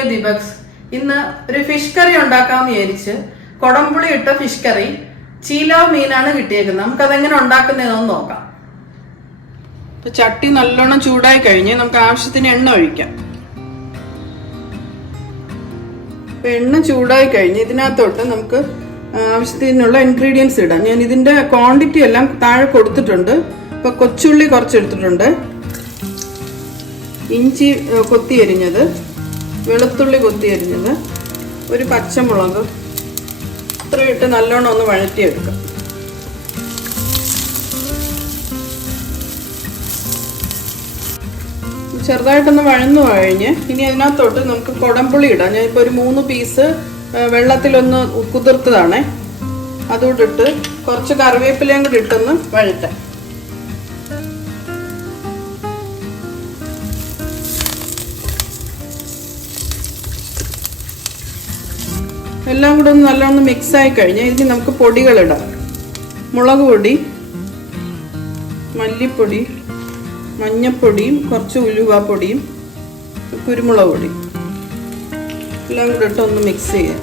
DOMINIO DEEPAKS. ഇന്ന് ഒരു fish curry ഉണ്ടാക്കാമെന്ന് വിചാരിച്ച് കൊടംപുളി ഇട്ട ഫിഷ് കറി ചീല മീനാണ് കിട്ടിയേക്കുന്നത്. നമുക്ക് അതെങ്ങനെ ഉണ്ടാക്കുന്നതെന്ന് നോക്കാം. ഇപ്പൊ ചട്ടി നല്ലോണം ചൂടായി കഴിഞ്ഞ് നമുക്ക് ആവശ്യത്തിന് എണ്ണ ഒഴിക്കാം. എണ്ണ ചൂടായി കഴിഞ്ഞ് ഇതിനകത്തോട്ട് നമുക്ക് ആവശ്യത്തിനുള്ള ഇൻഗ്രീഡിയൻസ് ഇടാം. ഞാൻ ഇതിന്റെ ക്വാണ്ടിറ്റി എല്ലാം താഴെ കൊടുത്തിട്ടുണ്ട്. ഇപ്പൊ കൊച്ചുള്ളി കുറച്ചെടുത്തിട്ടുണ്ട്, ഇഞ്ചി കൊത്തി അരിഞ്ഞത്, വെളുത്തുള്ളി കൊത്തി അരിഞ്ഞത്, ഒരു പച്ചമുളക്, ഇത്രയും ഇട്ട് നല്ലോണം ഒന്ന് വഴറ്റിയെടുക്കാം. ചെറുതായിട്ടൊന്ന് വഴന്നു കഴിഞ്ഞ് ഇനി അതിനകത്തോട്ട് നമുക്ക് കൊടംപുളി ഇടാം. ഞാനിപ്പോൾ ഒരു 3 പീസ് വെള്ളത്തിലൊന്ന് കുതിർത്തതാണേ. അതുകൊണ്ടിട്ട് കുറച്ച് കറിവേപ്പിലയും കൂടി ഇട്ടൊന്ന് വഴറ്റാം. എല്ലാം കൂടെ ഒന്ന് നല്ലോണം മിക്സ് ആയി കഴിഞ്ഞാൽ ഇനി നമുക്ക് പൊടികളിടാം. മുളക് പൊടി, മല്ലിപ്പൊടി, മഞ്ഞപ്പൊടിയും കുറച്ച് ഉലുവാപ്പൊടിയും കുരുമുളക് പൊടി എല്ലാം കൂടെ ഇട്ട് ഒന്ന് മിക്സ് ചെയ്യാം.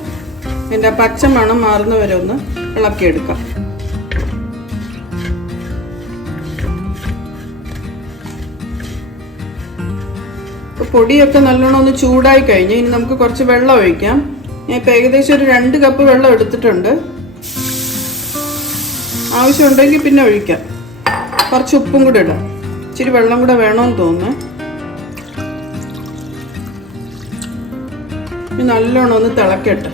അതിൻ്റെ പച്ച മണം മാറുന്ന വരെ ഒന്ന് ഇളക്കിയെടുക്കാം. പൊടിയൊക്കെ നല്ലോണം ഒന്ന് ചൂടായി കഴിഞ്ഞ് ഇനി നമുക്ക് കുറച്ച് വെള്ളം ഒഴിക്കാം. ഞാൻ ഇപ്പം ഏകദേശം ഒരു 2 കപ്പ് വെള്ളം എടുത്തിട്ടുണ്ട്. ആവശ്യമുണ്ടെങ്കിൽ പിന്നെ ഒഴിക്കാം. കുറച്ച് ഉപ്പും കൂടെ ഇടാം. ഇച്ചിരി വെള്ളം കൂടെ വേണമെന്ന് തോന്നുന്നു. നല്ലോണം ഒന്ന് തിളക്കട്ടെ.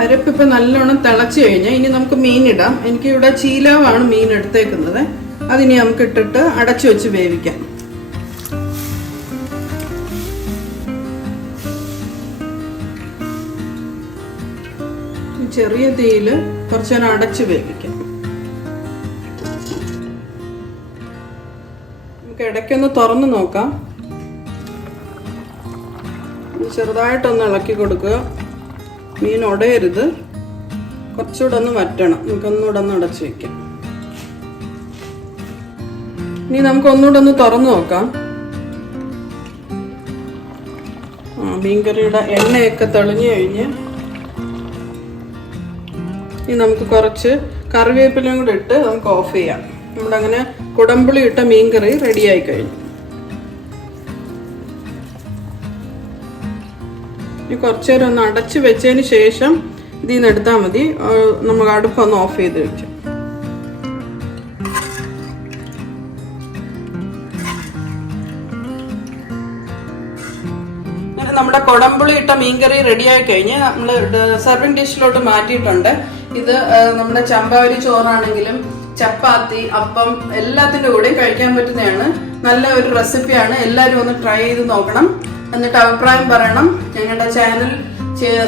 അരപ്പിപ്പം നല്ലോണം തിളച്ച് കഴിഞ്ഞാൽ ഇനി നമുക്ക് മീനിടാം. എനിക്കിവിടെ ചീലാവാണ് മീൻ എടുത്തേക്കുന്നത്. അതിനി നമുക്ക് ഇട്ടിട്ട് അടച്ചു വെച്ച് വേവിക്കാം. ചെറിയ തീയിൽ കുറച്ച് നേരം അടച്ച് വേവിക്കാം. നമുക്ക് ഇടയ്ക്കൊന്ന് തുറന്ന് നോക്കാം. ചെറുതായിട്ടൊന്ന് ഇളക്കി കൊടുക്കുക. മീൻ ഉടയരുത്. കുറച്ചുകൂടെ ഒന്ന് വറ്റണം. നമുക്കൊന്നുകൂടെ ഒന്ന് അടച്ച് വയ്ക്കാം. ഇനി നമുക്ക് ഒന്നുകൂടെ ഒന്ന് തുറന്നു നോക്കാം. മീൻകറിയുടെ എണ്ണയൊക്കെ തെളിഞ്ഞു കഴിഞ്ഞ് ഇനി നമുക്ക് കുറച്ച് കറിവേപ്പിലയും കൂടെ ഇട്ട് നമുക്ക് ഓഫ് ചെയ്യാം. നമ്മുടെ അങ്ങനെ കുടംപുളി ഇട്ട മീൻകറി റെഡിയായി കഴിഞ്ഞു. ഇനി കുറച്ച് നേരം ഒന്ന് അടച്ച് വെച്ചതിന് ശേഷം ഇതിൽ നിന്ന് എടുത്താൽ മതി. നമുക്ക് അടുപ്പൊന്ന് ഓഫ് ചെയ്ത് വെച്ചു. നമ്മുടെ കൊടംപുളി ഇട്ട മീൻകറി റെഡിയായി കഴിഞ്ഞ് നമ്മൾ സെർവിങ് ഡിഷിലോട്ട് മാറ്റിയിട്ടുണ്ട്. ഇത് നമ്മുടെ ചമ്പാവരി ചോറാണെങ്കിലും ചപ്പാത്തി, അപ്പം എല്ലാത്തിൻ്റെ കൂടെയും കഴിക്കാൻ പറ്റുന്നതാണ്. നല്ല ഒരു റെസിപ്പിയാണ്. എല്ലാവരും ഒന്ന് ട്രൈ ചെയ്ത് നോക്കണം. എന്നിട്ട് അഭിപ്രായം പറയണം. ഞങ്ങളുടെ ചാനൽ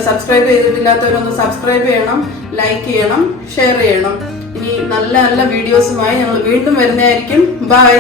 സബ്സ്ക്രൈബ് ചെയ്തിട്ടില്ലാത്തവരൊന്ന് സബ്സ്ക്രൈബ് ചെയ്യണം, ലൈക്ക് ചെയ്യണം, ഷെയർ ചെയ്യണം. ഇനി നല്ല നല്ല വീഡിയോസുമായി ഞങ്ങൾ വീണ്ടും വരുന്നതായിരിക്കും. ബൈ.